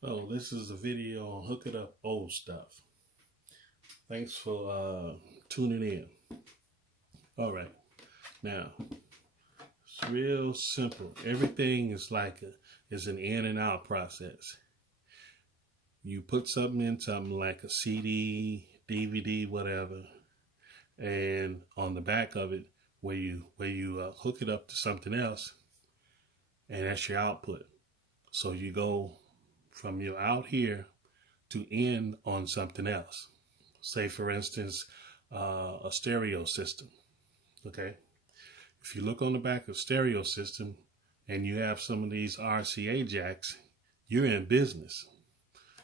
So this is a video on hooking up old stuff. Thanks for tuning in. All right, now it's real simple. Everything is is an in and out process. You put something in something like a CD, DVD, whatever, and on the back of it, where you hook it up to something else, and that's your output. So you go from your out here to in on something else. Say, for instance, a stereo system. Okay, if you look on the back of stereo system and you have some of these RCA jacks, you're in business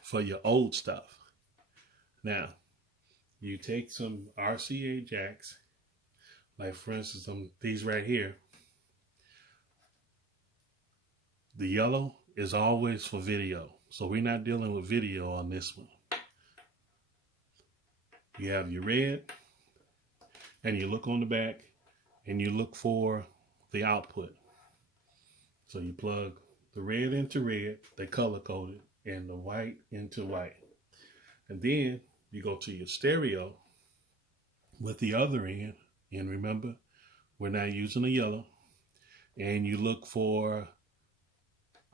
for your old stuff. Now, you take some RCA jacks, like for instance, these right here. The yellow is always for video, so we're not dealing with video on this one. You have your red, and you look on the back, and you look for the output. So you plug the red into red, they color coded, and the white into white. And then you go to your stereo with the other end, and remember, we're not using the yellow, and you look for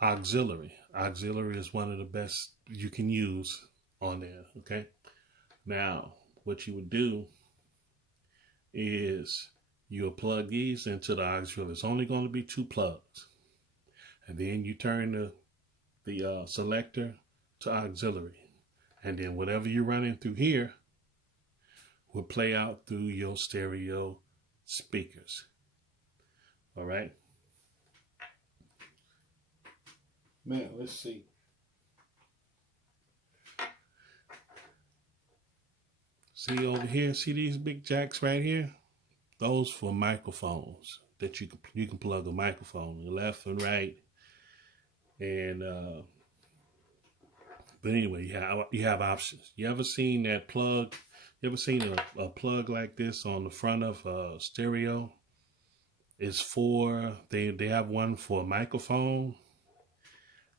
auxiliary. Auxiliary is one of the best you can use on there, okay? Now, what you would do is you'll plug these into the auxiliary. It's only going to be 2 plugs. And then you turn the selector to auxiliary. And then whatever you're running through here will play out through your stereo speakers. All right? Man, let's see. See over here, see these big jacks right here? Those for microphones that you can plug a microphone left and right. And but anyway, you have options. You ever seen that plug? You ever seen a plug like this on the front of a stereo? It's for they have one for a microphone.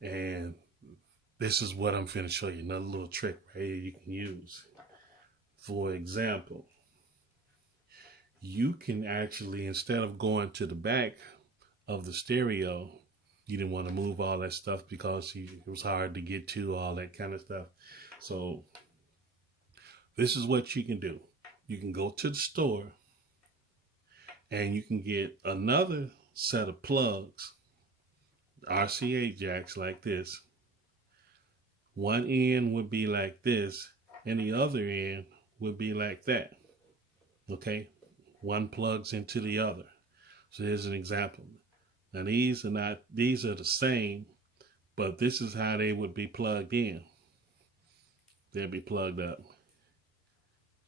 And this is what I'm finna show you. Another little trick right here you can use. For example, you can actually, instead of going to the back of the stereo, you didn't want to move all that stuff because it was hard to get to, all that kind of stuff. So this is what you can do. You can go to the store and you can get another set of plugs, RCA jacks like this. One end would be like this, and the other end would be like that. Okay? One plugs into the other. So here's an example. Now these are the same, but this is how they would be plugged in. They'll be plugged up.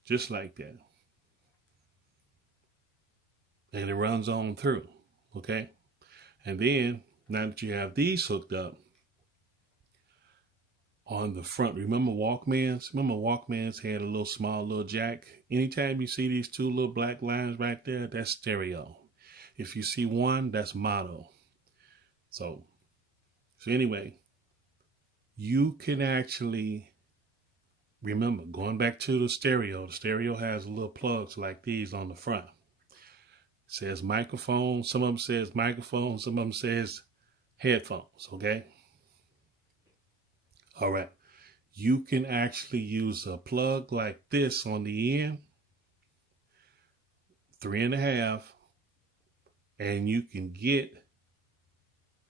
Just like that. And it runs on through. Okay? And then, now that you have these hooked up, on the front, remember Walkmans? Remember Walkmans had a little small little jack? Anytime you see these 2 little black lines right there, that's stereo. If you see one, that's mono. So anyway, you can actually, remember, going back to the stereo has little plugs like these on the front. It says microphone, some of them says microphone, some of them says headphones, okay? All right, you can actually use a plug like this on the end, 3.5, and you can get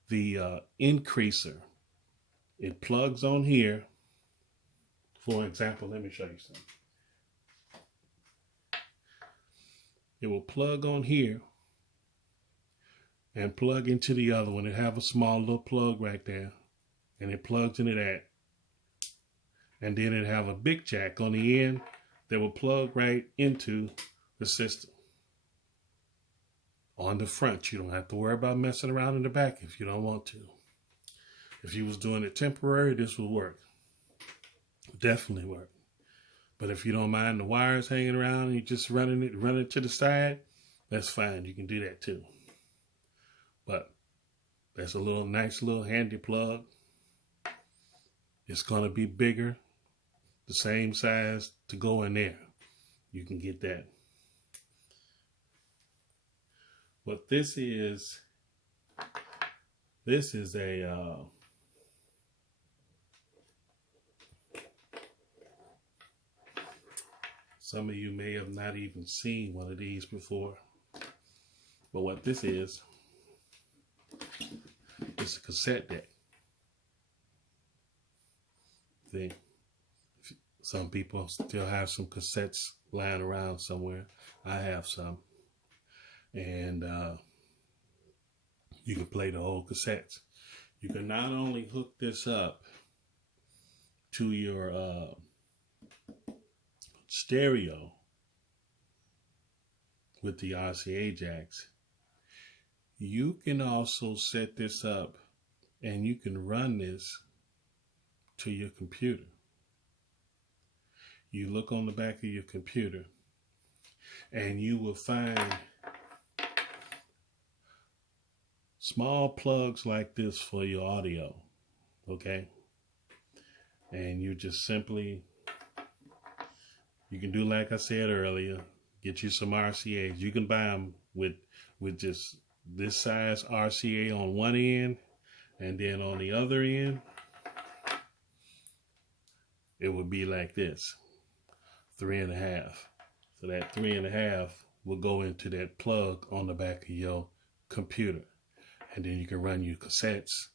the increaser. It plugs on here. For example, let me show you something. It will plug on here and plug into the other one. It have a small little plug right there, and it plugs into that. And then it have a big jack on the end that will plug right into the system. On the front, you don't have to worry about messing around in the back if you don't want to. If you was doing it temporary, this will work. Definitely work. But if you don't mind the wires hanging around and you just running it to the side, that's fine. You can do that too. But that's a nice little handy plug. It's going to be bigger, the same size to go in there. You can get that. What this is a some of you may have not even seen one of these before. But what this is a cassette deck. See, some people still have some cassettes lying around somewhere. I have some. And you can play the whole cassettes. You can not only hook this up to your stereo with the RCA jacks, you can also set this up and you can run this to your computer. You look on the back of your computer and you will find small plugs like this for your audio, okay? And you just simply, you can do like I said earlier, get you some RCAs. You can buy them with just this size RCA on one end, and then on the other end, it would be like this, 3.5. So that 3.5 will go into that plug on the back of your computer. And then you can run your cassettes,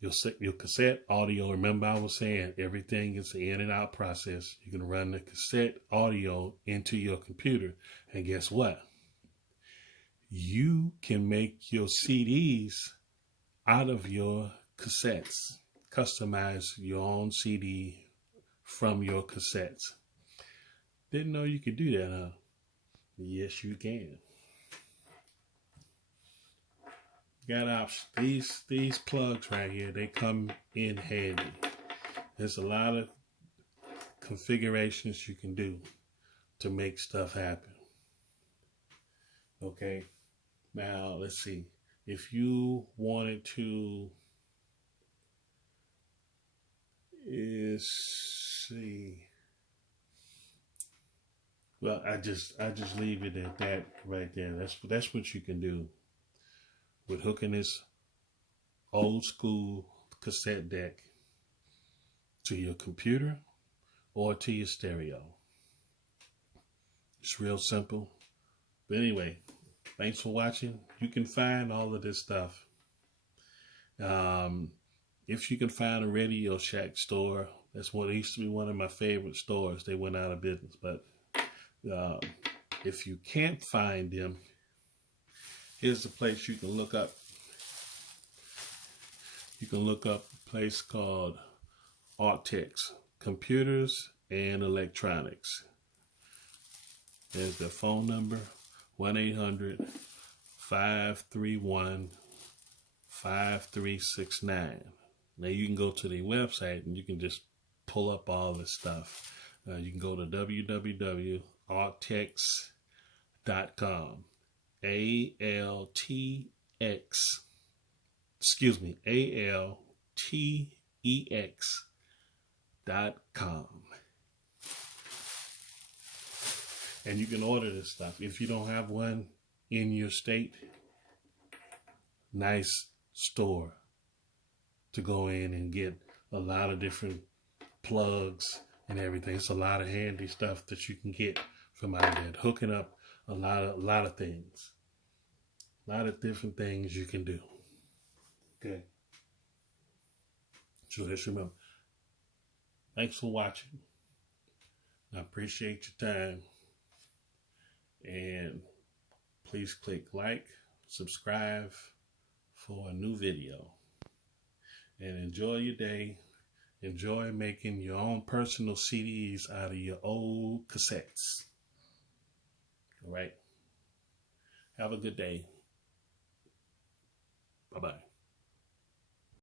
your cassette audio. Remember I was saying everything is an in and out process. You can run the cassette audio into your computer. And guess what? You can make your CDs out of your cassettes. Customize your own CD from your cassettes. Didn't know you could do that, huh? Yes, you can. Got options. These plugs right here, they come in handy. There's a lot of configurations you can do to make stuff happen. Okay, now let's see. If you wanted to, well, I just leave it at that right there. That's what you can do with hooking this old school cassette deck to your computer or to your stereo. It's real simple. But anyway, thanks for watching. You can find all of this stuff. If you can find a Radio Shack store, that's what used to be one of my favorite stores. They went out of business. But if you can't find them, here's the place you can look up. You can look up a place called Artex, Computers and Electronics. There's their phone number, 1-800-531-5369. Now you can go to the website and you can just pull up all this stuff. You can go to www.artex.com. ALTEX.com. And you can order this stuff. If you don't have one in your state, nice store to go in and get a lot of different plugs and everything. It's a lot of handy stuff that you can get from out there. Hooking up a lot of things. A lot of different things you can do. Okay. So just remember, thanks for watching. I appreciate your time. And please click like, subscribe for a new video. And enjoy your day. Enjoy making your own personal CDs out of your old cassettes. All right. Have a good day. Bye-bye.